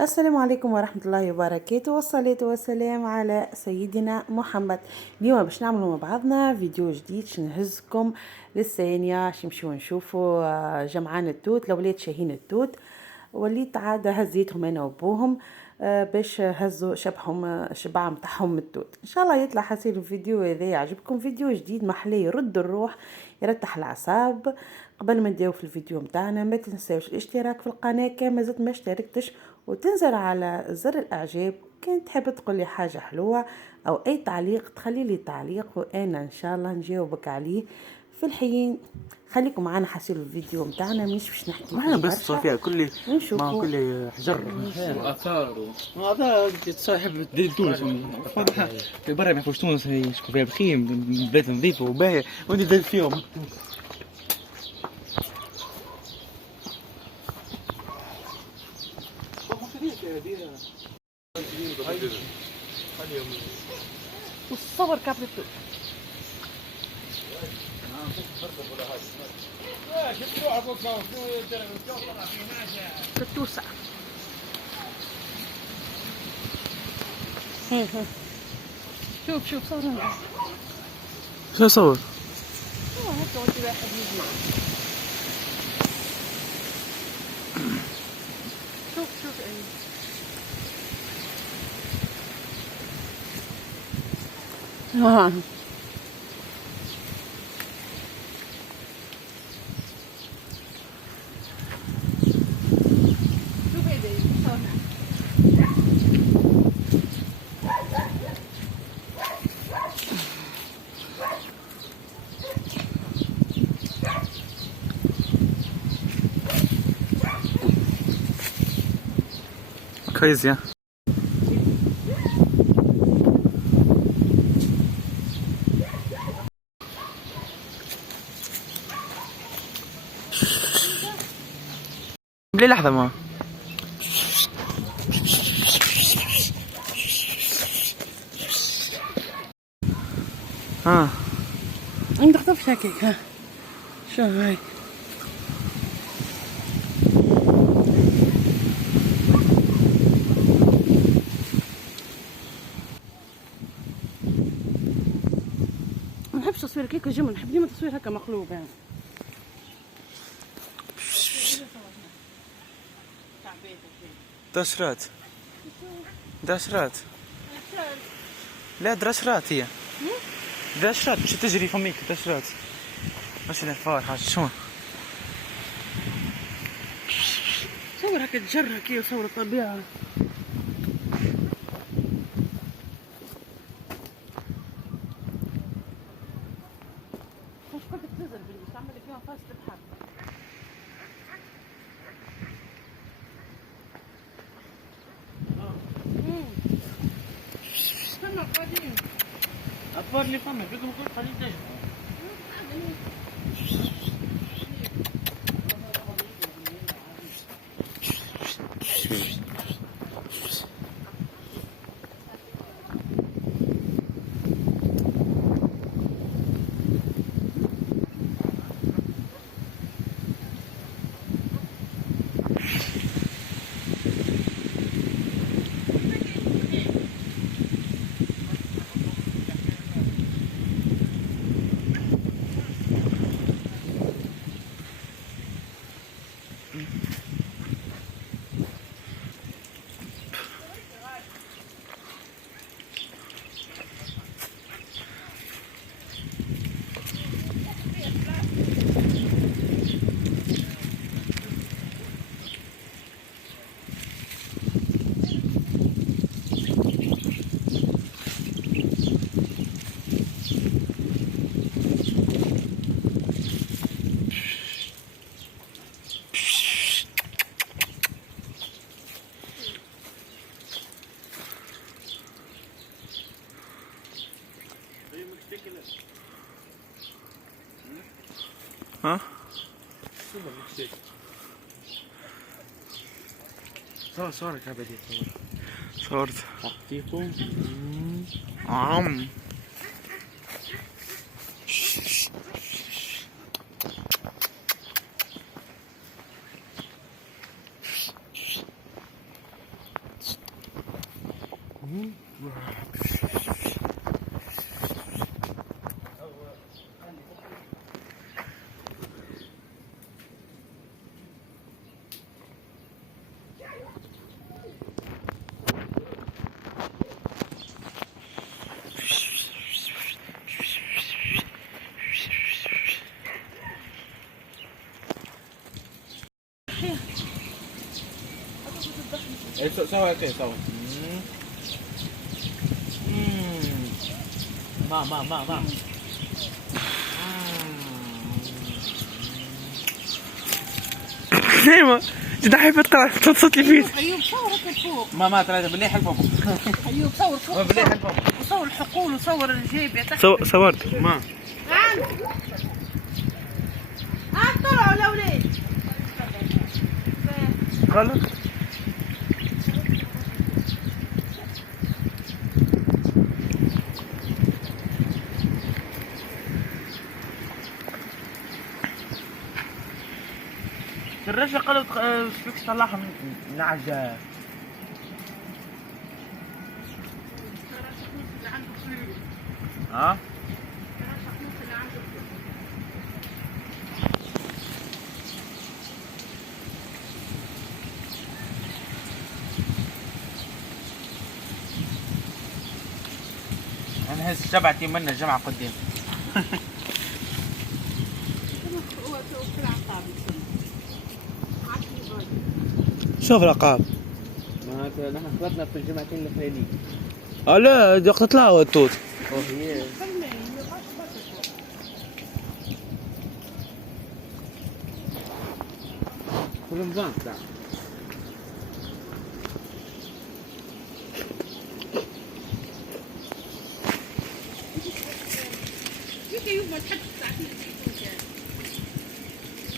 السلام عليكم ورحمة الله وبركاته، والصلاة والسلام على سيدنا محمد. اليوم باش نعملوا مع بعضنا فيديو جديد، نهزكم للثانية نمشيو نشوفوا جمعان التوت. الاولاد شاهين التوت، وليت عاد هزيتهم انا وبوهم باش هزوا شبع متاعهم التوت. ان شاء الله يطلع حسيل الفيديو هذا يعجبكم. فيديو جديد محلي يرد الروح، يرتاح الاعصاب. قبل ما نديو في الفيديو متاعنا ما تنساوش الاشتراك في القناة كما زلت ما اشتركتش، وتنزل على زر الاعجاب. كان تحب تقولي حاجة حلوة او اي تعليق تخلي لي تعليق، وانا ان شاء الله نجاوبك عليه في الحين. خليكم معنا حسيل الفيديو متاعنا، مش باش نحكي ما فيه بس برشا فيها كل ما ونشوفوا. كل حجر اثار هذا صاحب ديال تونس فرحة في برا ما يعرفوش تونس يشكوا فيها بخيم بلاد نظيفة وباهية وانت زاد فيهم. والصور كابلتو كتوسع. شوف صورنا. شو صور؟ هكا ودي واحد يجمع. شوف ايه. شوف هذا صورنا. كريزي ليه لحظة ما انت تخطفش هكاك. ها شوف هاي. ما نحبش تصوير كيك جمل، نحب ديما تصوير هكا مقلوب يعني. درشرات لا درشرات هي درشرات مش تجري فميك درشرات ماشي الفار حاجة شو صور هكا تجرى كي صور الطبيعة. مش كنت تنزل بنتي تعمل لك فيها فاس تضحك. استنى قديم اطفال اللي فما بدهم كل قليل تجربه. ها صورك عبدي صورت حقيقة عم سوا اوكي سوا. ما دايما جد حيبة طلع تصوت لي فيه. ايوب صور هكا فوق. ما ثلاثة بالله حل فوق. ايوب صور فوق. بالله حل فوق. وصور الحقول وصور الجيب تحت. صورت. ما طلعوا الاولاد. غلط. الرجل قالوا فيك تطلعها من العجال. ها؟ انا هسه 7 ايام من الجامعة قدام. شوف العقاب. معناتها نحن خلطنا في الجمعتين الاخرانيين. لا دي وقت طلعوا التوت. هي في رمضان طلع.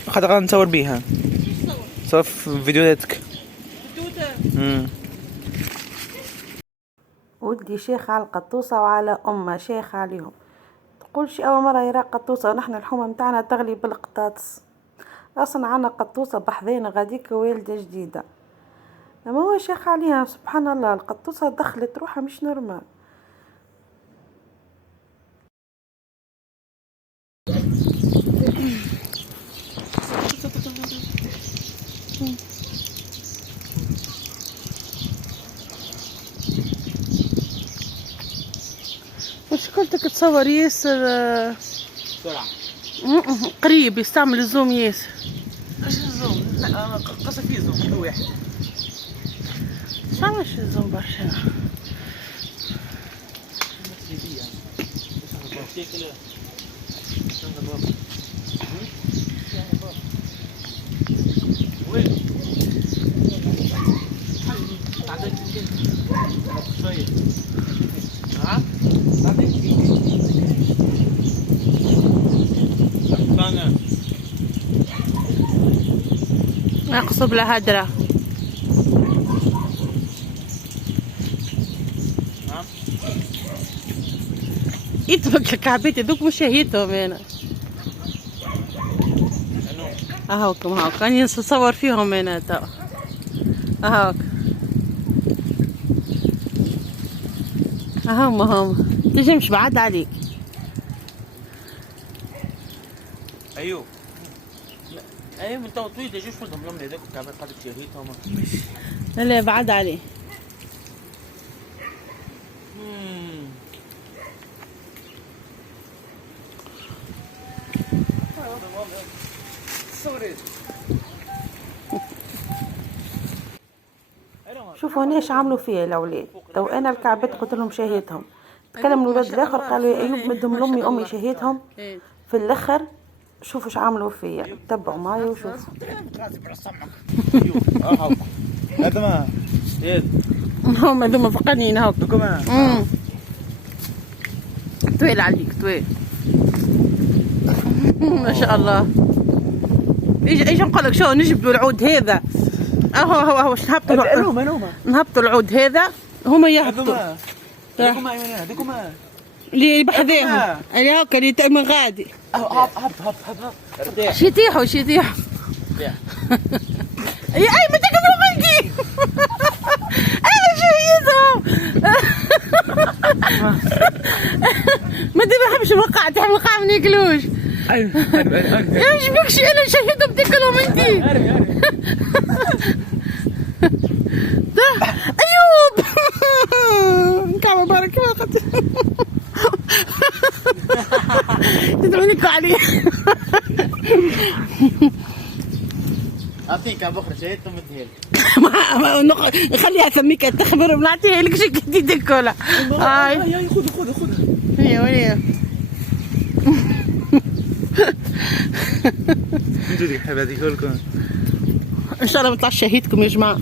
خد غادي نصور بيها. صور في فيديوهاتك. ودي شيخ على القطوسة وعلى أمه شيخ عليهم. تقولش أول مرة يرى قطوسة ونحن الحومة متاعنا تغلي بالقطاطس. أصلا عنا قطوسة بحذينا غاديك والدة جديدة. أما هو شيخ عليها سبحان الله القطوسة دخلت روحها مش نورمال. مشكلتك تصور ياسر بسرعة. قريب يستعمل الزوم ياسر. ايش الزوم؟ لا قصة فيه زوم هو واحد. مش الزوم برشا. اقصب لهدرة. يتبك الكعبيت دوك مشاهيتهم انا. اهوكم هاوك اني نصور فيهم انا توا. اهوك هم تجي مش بعد عليك. ايوه ايوه من تو طويل جوش ولدهم لهم هذاك الكعبات قاعدة تشيريتهم. لا بعد عليه. شوفوا هنا ايش عملوا فيا الاولاد. تو انا الكعبات قلت لهم شهيتهم. تكلم الولاد الاخر قالوا يا ايوب مدهم لامي امي شهيتهم. في الاخر شوفوا ايش عملوا فيا. تبعوا معي وشوفوا. هذا ما هم هذوما فقانين هاك. دوكما طويل عليك طويل. ما شاء الله. ايش نقول لك شو نجبدوا العود هذا. هو نهبطوا العود هذا هما يهبطوا. دوكما اللي بحذاهم اللي هاكا اللي من غادي. هب شي يطيحوا اي ما تقدروا غيدي. انا شهيتهم. ما دي ما نحبش الوقع، تحب الوقع ما ناكلوش. يا مش بكش انا شهيدهم تاكلهم انتي. ايوب كعبة بارك ما قلت تدعونيكوا عليه. اعطيك بكره شهيتهم اديها خليها تسميك تخبر بنعطيها لك شي كنتي تاكلها. هاي خذ هي وين انتو ديك حبه هذيك لكم ان شاء الله ما يطلعش شهيدكم يا جماعه.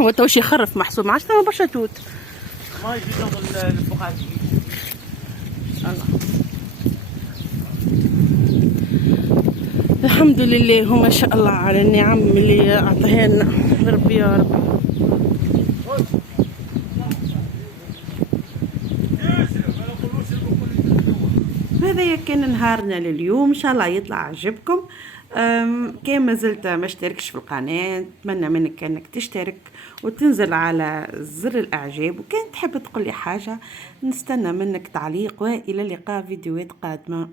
هو تو شي يخرف محسوب ما عادش ثما برشا توت. ما يجي شغل الفقاعات. الله الحمد لله وما شاء الله على النعم اللي اعطاها لنا ربي يا رب. هذا كان نهارنا لليوم، ان شاء الله يطلع عجبكم. كان ما زلت ما اشتركش في القناه نتمنى منك انك تشترك وتنزل على زر الاعجاب، وكان تحب تقول لي حاجه نستنى منك تعليق، والى اللقاء فيديوهات قادمه.